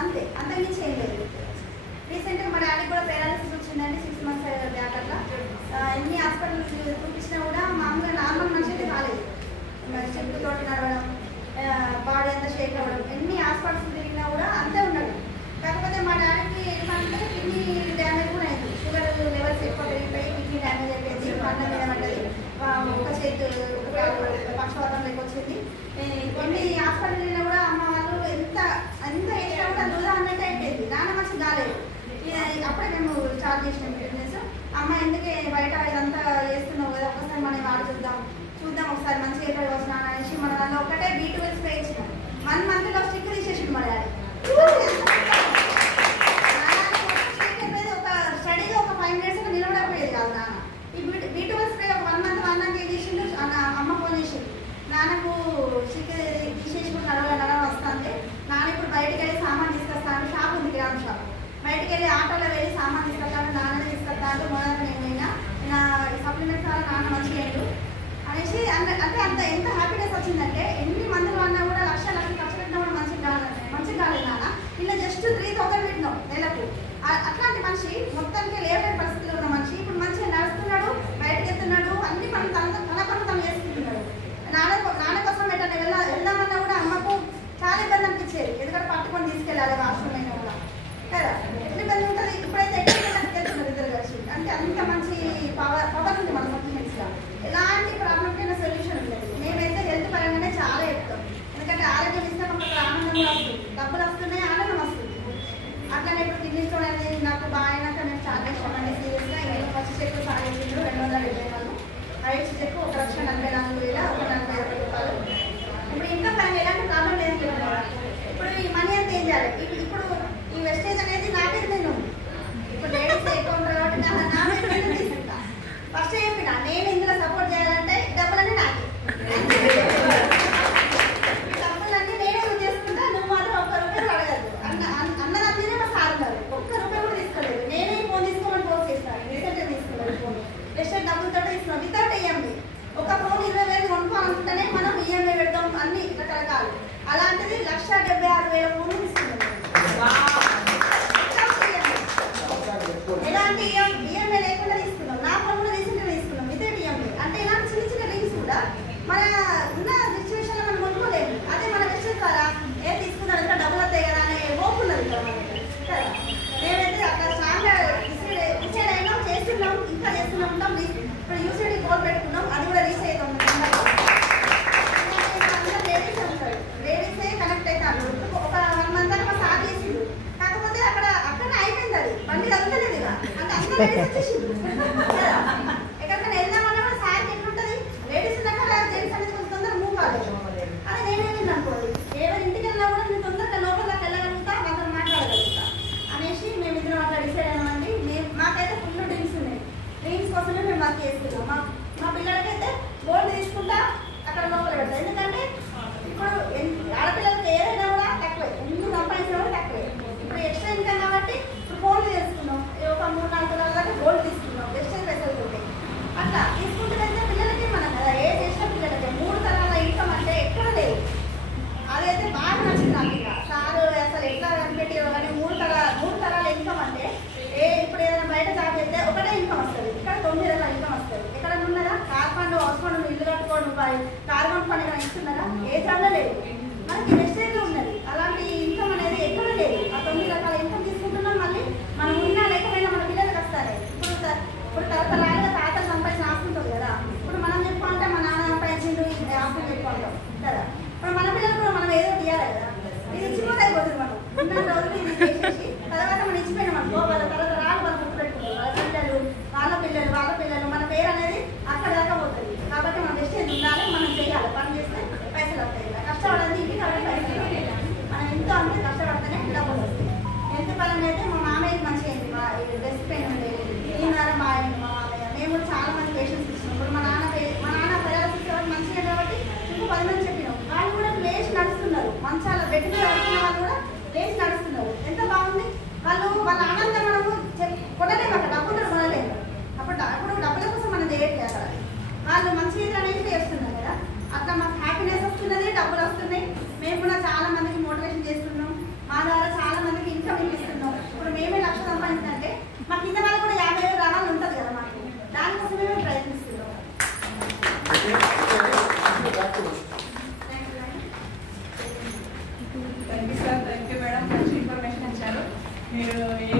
అంతే, అంతకుమించి ఏం లేదు. రీసెంట్గా మా డాడీకి కూడా పేరాలసిస్ వచ్చిందండి 6 months బ్యాక్ అట్లా. ఎన్ని హాస్పిటల్స్ చూపించినా కూడా మామూలుగా నార్మల్ మనిషి అయితే కాలేదు. చెట్టుతోటి నడవడం, బాడీ అంతా షేక్ అవ్వడం, ఎన్ని హాస్పిటల్స్ తిరిగినా కూడా అంతే ఉన్నాడు. కాకపోతే మా డాడీకి ఏంటంటే కిడ్నీ డ్యామేజ్ కూడా అయింది. షుగర్ లెవెల్స్ ఎక్కువ పెరిగిపోయి కిడ్నీ డ్యామేజ్ అయిపోయింది. పంట మీద పడ్డది, ఒక చేతి పక్షవాతం లెక్క వచ్చింది. ఎన్ని హాస్పిటల్ వెళ్ళినా కూడా అమ్మ వాళ్ళు ఎంత వేసినా కూడా దూరం అన్నట్టు అయిపోయింది. నాన్న మంచి కాలేదు. అప్పుడే మేము స్టార్ట్ చేసినాం బిజినెస్. అమ్మ ఎందుకే బయట ఇదంతా చేస్తున్నావు కదా, ఒకసారి మనం వాడు చూద్దాం ఒకసారి మంచిగా ఎక్కడ వస్తున్నా అనేసి మన దాంట్లో ఒకటే B12 స్ప్రే ఇచ్చినాం. 1 monthలో స్టిక్ తీసేసిండు మా డాడీ. ఒక స్టడీగా ఒక 5 minutes నిలబడకపోయేది కాదు నాన్న. ఈ B12 స్ప్రే ఒక 1 month అన్నాక ఏం చేసిండు, అమ్మ ఫోన్ చేసిండు, నాన్నకు స్టిక్ తీసేసుకుని నడవ వస్తుంది. నాన్న ఇప్పుడు బయటకు వెళ్ళి సామాన్ తీసుకొస్తాను, షాప్ ఉంది కిరాణా షాప్, బయటకు వెళ్ళి ఆటోలో వెళ్ళి సామాన్ తీసుకొస్తాను, నాన్ననే తీసుకొస్తాను. మొదట నేను సప్లిమెంట్స్ వల్ల నాన్న మంచిగా అనేసి అంటే అంత ఎంత హ్యాపీనెస్ వచ్చిందంటే ఎన్ని మందులు అన్నా కూడా లక్షలు ఖర్చు పెట్టినా కూడా మంచిగా కాలేదు నాన్న. ఇలా జస్ట్ 3,000 పెట్టినాం నెలకు. అట్లాంటి మనిషి మొత్తానికి లేవలేని పరిస్థితిలో ఉన్న మనిషి ఇప్పుడు మంచిగా నడుస్తున్నాడు, బయటకు వెళ్తున్నాడు, అన్ని పనులు తన పనులు తను చేసుకుంటున్నాడు. నాన్న కోసం వెళ్దామన్నా కూడా అమ్మకు చాలా ఇబ్బంది అనిపించేది. ఎందుకంటే పట్టుకొని తీసుకెళ్ళాలి వాష్రూమ్ అయినా కూడా కదా, ఎట్లా ఇబ్బంది ఉంటుంది. ఇప్పుడైతే ఎక్కడికి వెళ్తున్నారు ఇద్దరు కలిసి. అంటే అంత మంచి పవర్ ఉంది మన సప్లిమెంట్స్లో. ఎలాంటి ప్రాబ్లంకైనా సొల్యూషన్ ఉంటుంది. మేమైతే హెల్త్ పరంగానే చాలా చెప్తాం. ఎందుకంటే ఆరోగ్యం ఇస్తే మనకు ఆనందం వస్తుంది, డబ్బులు వస్తున్నాయి, ఆనందం వస్తుంది. అట్లానే ఇప్పుడు కిడ్నీ స్టోన్ అనేది నాకు బాగా అయినాక నేను స్టార్ట్ చేసానండి సీరియస్గా. నేను ఫస్ట్ చెక్ స్టార్ట్ చేసిండ్రు 270 ఐదు చెక్ 1,44,145 రూపాయలు. ఇప్పుడు ఇంకా పైన ఎలాంటి ప్రాబ్లం లేదు. ఇప్పుడు ఈ మనీ అంతా ఏం చేయాలి? ఇప్పుడు ఈ వెస్టేజ్ అనేది నాకే నేను ఇప్పుడు లేడీస్ ఎక్కువ ఉంటారు కాబట్టి నా వెస్టేజ్ తీసుకుంటా. ఫస్ట్ చెప్పిన నేను ఇందులో సపోర్ట్ చేయాలంటే డబ్బులన్నీ నాకే, డబ్బులన్నీ నేనే యూజ్ చేసుకుంటా. నువ్వు మాత్రం ఒక్క రూపాయలు అడగదు అన్నదాన్ని మా సార్ ఉన్నారు. ఒక్క రూపాయి కూడా తీసుకోలేదు. నేనే ఫోన్ తీసుకోమని ఫోన్ చేస్తాను. రీసెంట్గా తీసుకున్నాను ఫోన్, వెస్టేజ్ డబ్బులతో తీసుకున్నాం వితౌట్ EMI. ఒక ఫోన్ 20,000 కొనుక్కోవాలనుకుంటేనే మనం EMI పెడతాం, అన్ని రకరకాలు. అలాంటిది 1,76,000 ఫోన్ తీసుకున్నాం. ఎలాంటి EMI లేకుండా తీసుకున్నాం. నా ఫోన్ కూడా రీసెంట్గా తీసుకున్నాం వితౌట్ EMI. అంటే ఇలాంటి చిన్న చిన్న డ్రీమ్స్ కూడా మన ఉన్న సిచ్యువేషన్లో మనం కొనుక్కోలేము. అదే మన వెస్టేజ్ ద్వారా ఏం తీసుకున్నాం ఇంకా డబ్బులు వస్తాయి కదా అనే హోప్ ఉన్నది కదా కదా. మేమైతే అక్కడ స్ట్రాంగ్గా డిసైడ్ అయినాం, చేస్తున్నాం, ఇంకా చేస్తున్నాం ఉంటాం. ఇప్పుడు యూసీడీ గోల్ పెట్టుకున్నాం, అది కూడా రీచ్ అవుతాం. లేడీస్ ఉంటారు, లేడీసే కనెక్ట్ అవుతారు. ఒక 1 month దాకా స్టార్ట్ చేసిండు. కాకపోతే అక్కడనే అయిపోయింది, అది బండి తగ్గుతలేదు ఇక. అంటే అందరూ లేడీస్ వచ్చేసిండు. ఎక్కడికైనా వెళ్దామన్నా కూడా సార్కి ఎట్లుంటుంది, లేడీస్ ఉన్నాక జెంట్స్ అనేది కొంచెం తొందరగా మూవ్ కాలేదు. అదే నేనేమింది అనుకోండి, ఎవరి ఇంటికి వెళ్ళినా కూడా నేను తొందరగా లోపలికి వెళ్ళగలుగుతా, వాళ్ళతో మాట్లాడగలుగుతా అనేసి మేము ఇద్దరం అట్లా డిసైడ్ అయినామండి. మాకైతే ఫుల్ డ్రీమ్స్ ఉన్నాయి. డ్రీమ్స్ కోసమే మేము వర్క్ చేస్తున్నాం. మా పిల్లలకైతే గోల్డ్ తీసుకుంటా అక్కడ లోపల పెడతాం. ఎందుకంటే ఇప్పుడు ఆడపిల్లలకి ఏదైనా కూడా తక్కువే, ఎందుకు సంపాదించినా కూడా తక్కువే. ఇప్పుడు ఎక్స్ట్రా ఇన్కమ్ కాబట్టి ఇప్పుడు గోల్డ్ తీసుకున్నాం, ఒక 3-4 తులాల దాకా గోల్డ్ తీసుకున్నాం, ఎక్స్ట్రా పైసలు ఉంటాయి. అట్లా తీసుకుంటుందంటే పిల్లలకి మనం కదా ఏ చేసిన పిల్లలకి 3 తరాల ఇన్కమ్ అంటే ఎక్కడ లేదు. అదైతే బాగా నచ్చింది నాకు. ఇక సారు అసలు ఎట్లా కనిపెట్టారో కానీ 3 తరాల ఇన్కమ్ అంటే ఇప్పుడు ఏదైనా బయట జాబ్ చేస్తే ఒకటే ఇన్కమ్ వస్తుంది, ఇక్కడ 9 రకాల ఇన్కమ్ వస్తుంది. ఎక్కడ ఉన్నారా? కార్పండ్ హౌస్ఫండ్ ఇల్లు కట్టుకోవడం, కార్బన్ ఫండ్ కానీ ఇస్తున్నారా? ఏ జాబ్లో లేదు. మనకి వెస్టేజ్లో ఉన్నది అలాంటి ఇన్కమ్ అనేది ఎక్కడ లేదు. ఆ 9 రకాల ఇన్కమ్ తీసుకుంటున్నాం. మళ్ళీ మనం ఉన్నా లేకపోయినా మన పిల్లలకి వస్తారు. ఇప్పుడు తరతరాలుగా తాతలు సంపాదించిన ఆస్తి ఉంటుంది కదా. ఇప్పుడు మనం చెప్పుకుంటే మా నాన్న సంపాదించిండు ఆస్తి చెప్పుకుంటాం కదా. ఇప్పుడు మన పిల్లలు కూడా మనం ఏదో తీయాలి కదా. ఇది ఇచ్చిపోతే అయిపోతుంది. మనం ఉన్న రోజులు ఇది చేసేసి తర్వాత మనం ఇచ్చిపోయినాం అనుకో, వాళ్ళ తరతరాలు మనం గుర్తుపెట్టుకుంటాం. వాళ్ళ పిల్లలు మన పేరు అనేది అక్కడ దాకా పోతుంది. కాబట్టి మనం వెస్టేజ్ ఉండాలి, మనం చేయాలి. పని చేస్తే పైసలు వస్తాయి. కష్టపడేది ఇంటికి పైసలు మనం ఎంతో అంటే కష్టపడితేనే డబ్బులు వస్తాయి. ఎంత పరంగా అయితే మా మామయ్యకి మంచిగా అయింది, బెస్ట్ పెయిన్ ఉండేది. ఈ వారం బాగా అయింది మా మామయ్య. మేము కూడా చాలా మంది పేషెంట్స్ ఇచ్చినాం. ఇప్పుడు మా నాన్న పేరాలసిస్ మంచిగా కాబట్టి ఇంకో 10 మంది చెప్పినాం. వాళ్ళు కూడా లేచి నడుస్తున్నారు. మంచాల బెడ్ మీద పడుతున్న వాళ్ళు కూడా లేచి నడుస్తున్నారు. ఎంత బాగుంది. వాళ్ళ ఆనందం మనము కొనలేము, అక్కడ డబ్బులు కొనలేము. అప్పుడు డబ్బుల కోసం మనం చేయట్లేదు. అక్కడ వాళ్ళు మంచిగా అనేది చేస్తున్నారు కదా. అట్లా మాకు హ్యాపీనెస్ వస్తున్నది, డబ్బులు వస్తున్నాయి. మేము కూడా చాలా మందికి మోటివేషన్ చేస్తున్నాం. మా ద్వారా చాలా మంది thank you sir, thank you madam, మంచి ఇన్ఫర్మేషన్ ఇచ్చారు. మీరు ఏ